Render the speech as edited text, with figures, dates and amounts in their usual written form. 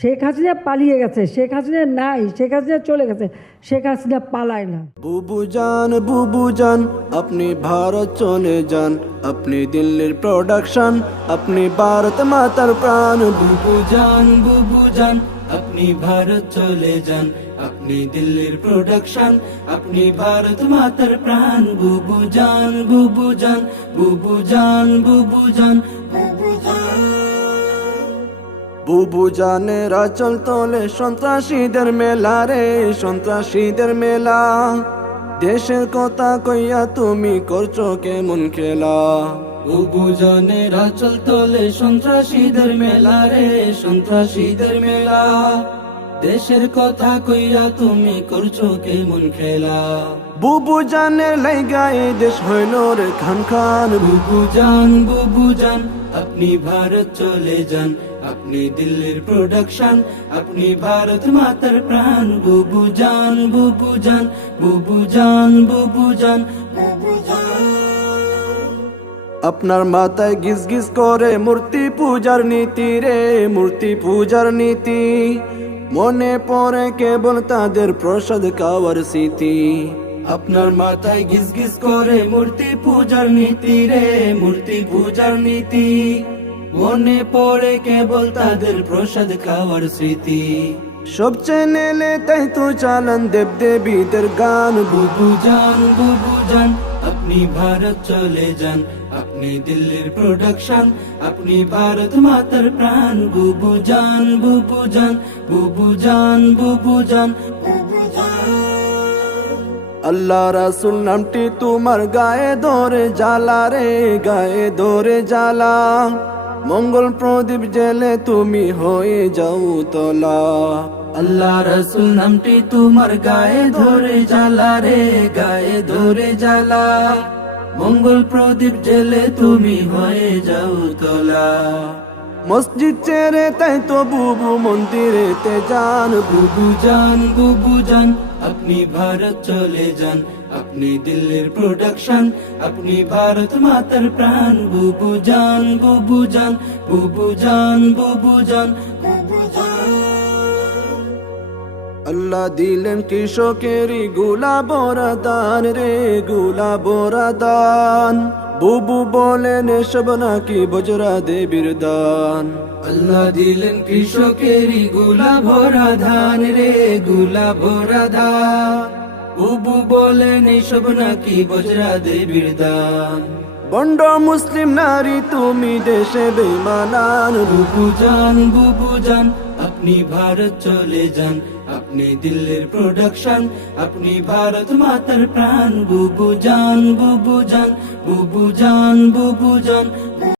শেখ হাসিনা পালিয়ে গেছে, শেখ হাসিনা নাই, শেখ হাসিনা চলে গেছে, শেখ হাসিনা পালায় না। বুবু জান আপনি ভারত চলে যান, আপনি দিল্লির প্রোডাকশন, আপনি ভারত মাতার প্রাণ। বুবু জান আপনি ভারত চলে যান, আপনি দিল্লির প্রোডাকশন, আপনি ভারত মাতার প্রাণ। বুবু জান বুবু জান বুবু জান বুবু জান বুবু জান। বুবু জানের আচল তলে সন্ত্রাসীদের মেলা রে, সন্ত্রাসীদের মেলা। দেশের কথা কইয়া তুমি করছো কেমন খেলা। বুবু জানের আঁচল তলে সন্ত্রাসীদের মেলা রে, সন্ত্রাসীদের মেলা। দেশের কথা কইয়া তুমি করছো কেমন খেলা। বুবু জানের লাইগা এই দেশ হইল রে খান খান। বুবু জান আপনি ভারত চলে যান, আপনি দিল্লির প্রোডাকশন, আপনি ভারত মাতার প্রাণ। বুবু জান বুবু জান বুবু জান বুবু জান বুবু জান। আপনার মাথায় গিজ গিজ করে মূর্তি পূজার নীতি রে, মূর্তি পূজার নীতি। মনে পড়ে কেবল তাদের প্রসাদ খাওয়ার স্মৃতি। আপনার মাথায় গিজ গিজ করে মূর্তি পূজার নীতি রে, মূর্তি পূজার নীতি। মনে পড়ে কেবল তাদের প্রসাদ খাওয়ার স্মৃতি। সব চ্যানেলে তাই তো চালান দেব দেবীদের গান। বুবু জান আপনি ভারত চলে যান, আপনি দিল্লির প্রোডাকশন, আপনি ভারত মাতার প্রাণ। বুবু জান বুবু জান বুবু জান বুবু জান বুবু জান। আল্লাহ রাসূল নামটি তোমার গায়ে ধরে জ্বালা রে, গায়ে ধরে জ্বালা। মঙ্গল প্রদীপ জেলে তুমি হয়ে যাও তলা। আল্লাহ রাসূল নামটি তোমার গায়ে ধরে জ্বালা রে, গায়ে ধরে জ্বালা। মঙ্গল প্রদীপ জেলে তুমি হয়ে যাও তলা। মসজিদ ছেড়ে তাই তো বুবু মন্দিরেতে যান। বুবু জান আপনি ভারত চলে যান, আপনি দিল্লির প্রোডাকশন, আপনি ভারত মাতার প্রাণ। বুবু জান বুবু জান বুবু জান বুবু জান বুবু জান। আল্লাহ দিলেন কৃষকেরই গুলা বরা দান রে, গুলা বরা দান। বুবু বলেন এসব নাকি বজরা দেবীর দান। আল্লাহ দিলেন কৃষকেরই গুলা ভরা ধান রে, গুলা ভরা ধান। বুবু বলেন এসব নাকি বজরা দেবীর দান। বন্ড মুসলিম নারী তুমি দেশে বেঈমানান। বুবু জান আপনি ভারত চলে যান, আপনি দিল্লির প্রোডাকশন, আপনি ভারত মাতার প্রাণ। বুবু জান বুবু জান বুবু জান বুবু জান।